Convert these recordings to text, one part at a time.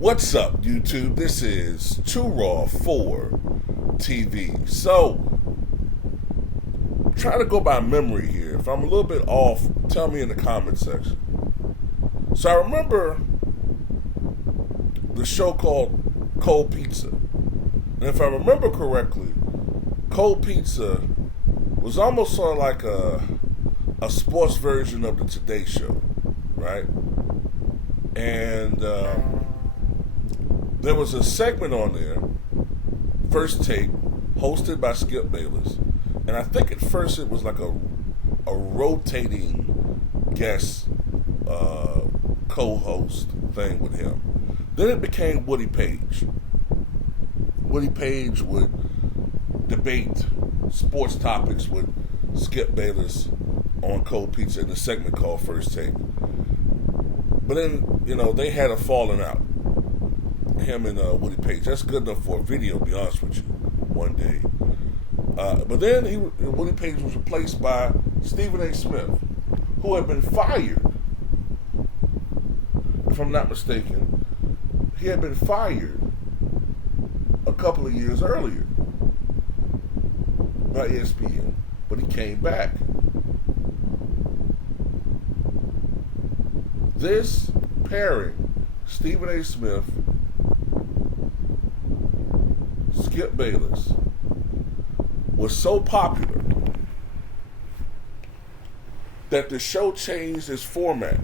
What's up, YouTube? This is Too Raw for TV. So, try to go by memory here. If I'm a little bit off, tell me in the comment section. So I remember the show called Cold Pizza. And if I remember correctly, Cold Pizza was almost sort of like a sports version of the Today Show, right? And there was a segment on there, First Take, hosted by Skip Bayless. And I think at first it was like a rotating guest co-host thing with him. Then it became Woody Page. Woody Page would debate sports topics with Skip Bayless on Cold Pizza in a segment called First Take. But then, they had a falling out. Him and Woody Page. That's good enough for a video, to be honest with you, one day. But then Woody Page was replaced by Stephen A. Smith, who had been fired, if I'm not mistaken. He had been fired a couple of years earlier by ESPN, but he came back. This pairing, Stephen A. Smith, Skip Bayless, was so popular that the show changed its format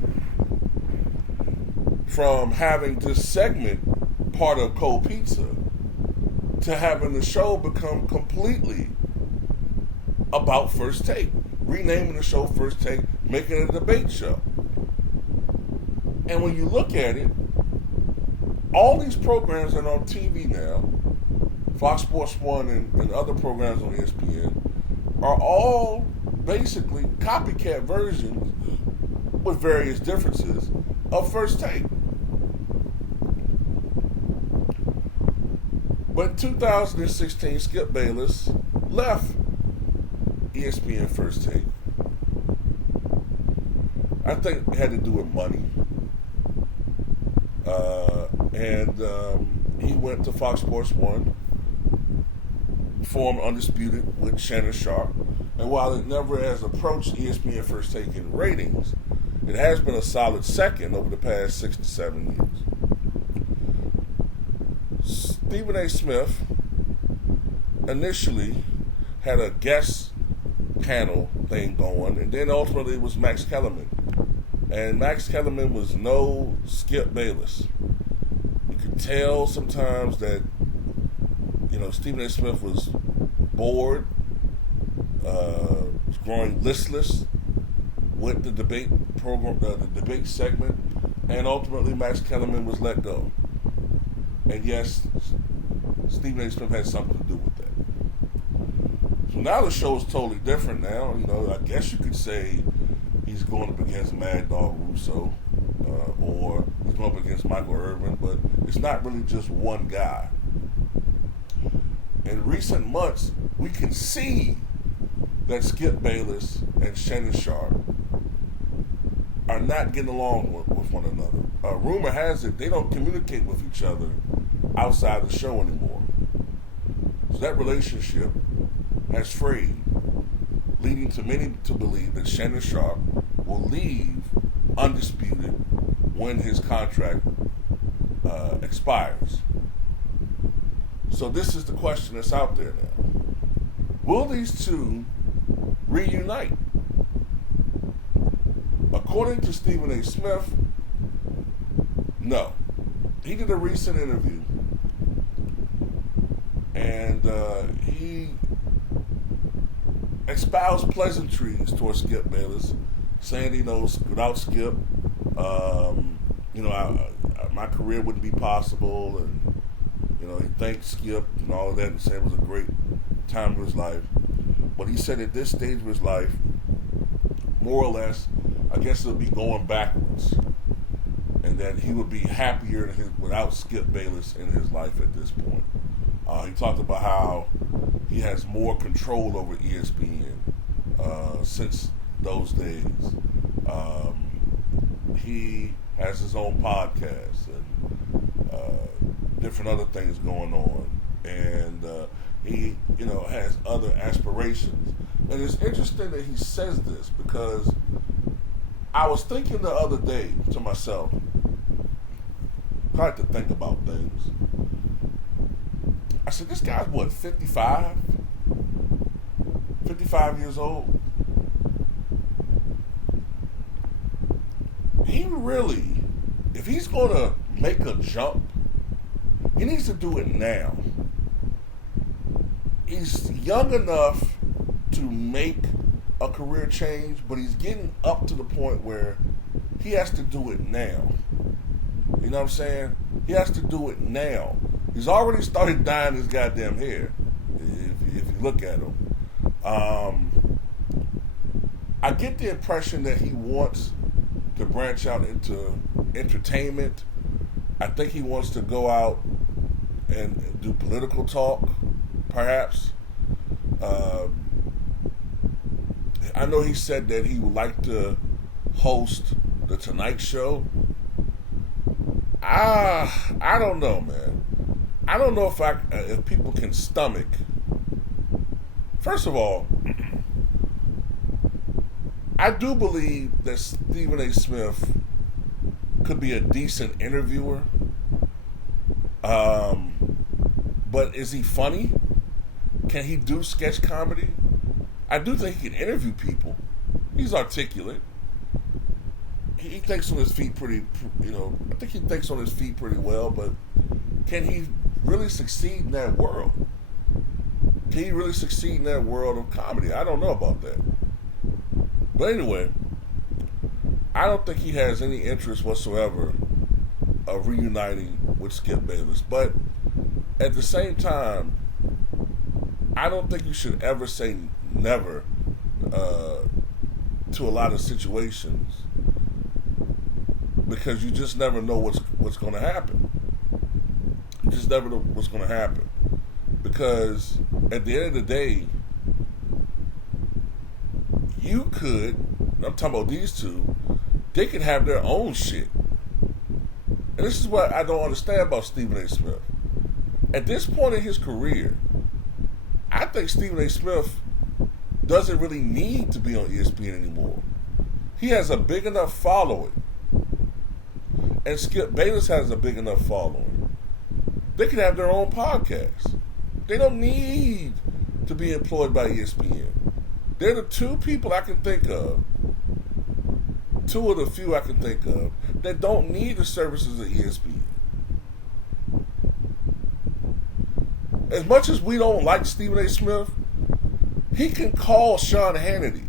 from having this segment part of Cold Pizza to having the show become completely about First Take, renaming the show First Take, making it a debate show. And when you look at it, all these programs that are on TV now, Fox Sports 1 and other programs on ESPN, are all basically copycat versions with various differences of First Take. But in 2016, Skip Bayless left ESPN First Take. I think it had to do with money. He went to Fox Sports 1, formed Undisputed with Shannon Sharpe. And while it never has approached ESPN First Take in ratings, it has been a solid second over the past 6 to 7 years. Stephen A. Smith initially had a guest panel thing going, and then ultimately it was Max Kellerman. And Max Kellerman was no Skip Bayless. You could tell sometimes that, Stephen A. Smith was bored, was growing listless with the debate program, the debate segment, and ultimately Max Kellerman was let go. And yes, Stephen A. Smith had something to do with that. So now the show is totally different now. I guess you could say he's going up against Mad Dog Russo, or he's going up against Michael Irvin, but it's not really just one guy. In recent months, we can see that Skip Bayless and Shannon Sharpe are not getting along with one another. Rumor has it they don't communicate with each other outside the show anymore. So that relationship has frayed, leading to many to believe that Shannon Sharpe will leave Undisputed when his contract expires. So this is the question that's out there now. Will these two reunite? According to Stephen A. Smith, no. He did a recent interview, and he espoused pleasantries towards Skip Bayless, saying without Skip, my career wouldn't be possible, and he thanked Skip and all of that, and said it was a great time of his life. But he said at this stage of his life, more or less, I guess it'll be going backwards, and that he would be happier without Skip Bayless in his life at this point. He talked about how he has more control over ESPN since those days. He has his own podcast, and different other things going on, and he, has other aspirations. And it's interesting that he says this because I was thinking the other day to myself, I like to think about things. I said, this guy's what, 55? 55 years old? He really, if he's going to make a jump, he needs to do it now. He's young enough to make a career change, but he's getting up to the point where he has to do it now. You know what I'm saying? He has to do it now. He's already started dyeing his goddamn hair, if you look at him. I get the impression that he wants to branch out into entertainment. I think he wants to go out and do political talk, perhaps. I know he said that he would like to host the Tonight Show. I don't know, man. I don't know if people can stomach. First of all, I do believe that Stephen A. Smith could be a decent interviewer. But is he funny? Can he do sketch comedy? I do think he can interview people. He's articulate. He thinks on his feet pretty, I think he thinks on his feet pretty well, but can he really succeed in that world? Can he really succeed in that world of comedy? I don't know about that. But anyway, I don't think he has any interest whatsoever of reuniting with Skip Bayless. But at the same time, I don't think you should ever say never to a lot of situations, because you just never know what's going to happen. You just never know what's going to happen. Because at the end of the day, you could, I'm talking about these two, they could have their own shit. And this is what I don't understand about Stephen A. Smith. At this point in his career, I think Stephen A. Smith doesn't really need to be on ESPN anymore. He has a big enough following. And Skip Bayless has a big enough following. They can have their own podcast. They don't need to be employed by ESPN. They're the two people I can think of, two of the few I can think of, that don't need the services of ESPN. As much as we don't like Stephen A. Smith, he can call Sean Hannity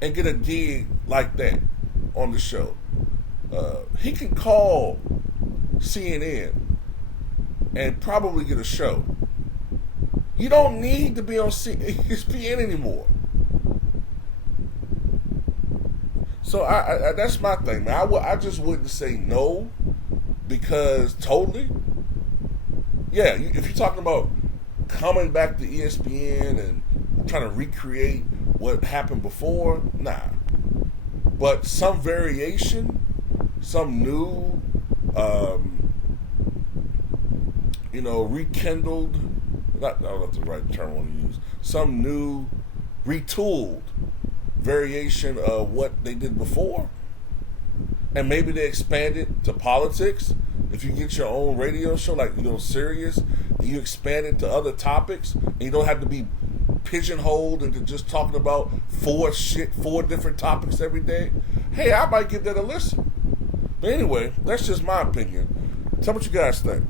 and get a gig like that on the show. He can call CNN and probably get a show. You don't need to be on ESPN anymore. So that's my thing, man. I just wouldn't say no, because totally, yeah, if you're talking about coming back to ESPN and trying to recreate what happened before, nah. But some variation, some new, rekindled, I don't know if that's the right term I want to use, some new, retooled variation of what they did before. And maybe they expand it to politics. If you get your own radio show, like, Sirius, and you expand it to other topics, and you don't have to be pigeonholed into just talking about four different topics every day, hey, I might give that a listen. But anyway, that's just my opinion. Tell me what you guys think.